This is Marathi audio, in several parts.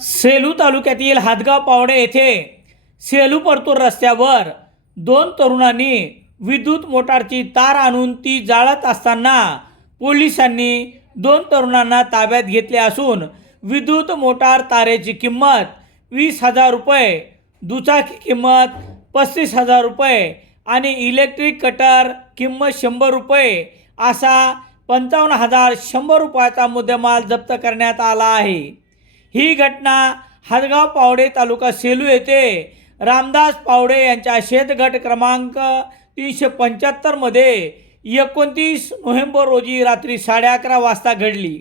सेलू तालुक्यातील हादगाव पावडे येथे सेलू परतूर रस्त्यावर दोन तरुणांनी विद्युत मोटारची तार आणून ती जाळत असताना पोलिसांनी दोन तरुणांना ताब्यात घेतले असून विद्युत मोटार तारेची किंमत वीस हजार रुपये दुचाकी किंमत पस्तीस हजार रुपये आणि इलेक्ट्रिक कटर किंमत शंभर रुपये असा पंचावन्न हजार शंभर रुपयाचा मुद्देमाल जप्त करण्यात आला आहे. ही घटना हदगाव पावडे तालुका सेलू येथे रामदास पावडे यांच्या शेतगट क्रमांक तीनशे पंच्याहत्तरमध्ये एकोणतीस नोव्हेंबर रोजी रात्री साडे अकरा वाजता घडली.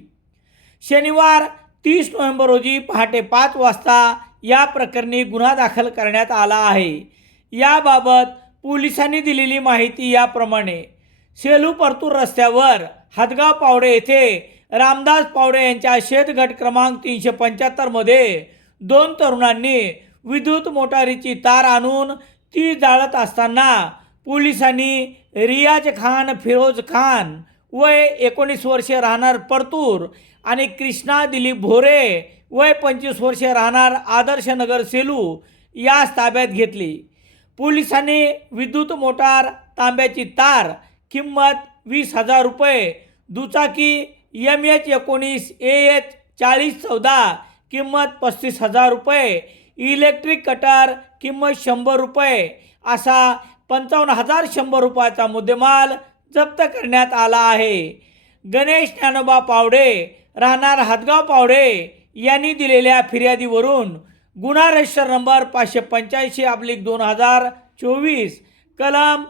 शनिवार तीस नोव्हेंबर रोजी पहाटे पाच वाजता या प्रकरणी गुन्हा दाखल करण्यात आला आहे. याबाबत पोलिसांनी दिलेली माहिती याप्रमाणे. सेलू परतूर रस्त्यावर हदगाव पावडे येथे रामदास पावडे यांच्या शेतगट क्रमांक तीनशे पंच्याहत्तरमध्ये दोन तरुणांनी विद्युत मोटारीची तार आणून ती जाळत असताना पोलिसांनी रियाज खान फिरोज खान वय एकोणीस वर्षे राहणार परतूर आणि कृष्णा दिलीप भोरे वय पंचवीस वर्षे राहणार आदर्शनगर सेलू यास ताब्यात घेतली. पोलिसांनी विद्युत मोटार तांब्याची तार किंमत वीस हजार रुपये दुचाकी एम एच एकोणीस ए एच चाळीस चौदा किंमत पस्तीस हजार रुपये. इलेक्ट्रिक कटर किंमत शंभर रुपये. असा पंचावन्न हजार शंभर रुपयाचा मुद्देमाल जप्त करण्यात आला आहे. गणेश ज्ञानोबा पावडे राहणार हातगाव पावडे यांनी दिलेल्या फिर्यादीवरून गुन्हा रजिस्टर नंबर पाचशे पंच्याऐंशी अब्लिक दोन हजार चोवीस कलम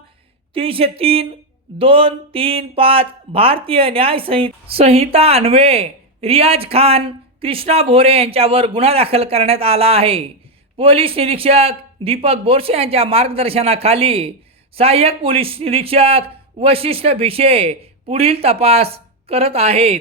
तीनशे तीन दोन तीन पाच भारतीय न्याय संहिता संहिता अन्वये रियाज खान कृष्णा भोरे यांच्यावर गुन्हा दाखल करण्यात आला आहे. पोलीस निरीक्षक दीपक बोरसे यांच्या मार्गदर्शनाखाली सहाय्यक पोलीस निरीक्षक वशिष्ठ भिशे पुढील तपास करत आहेत.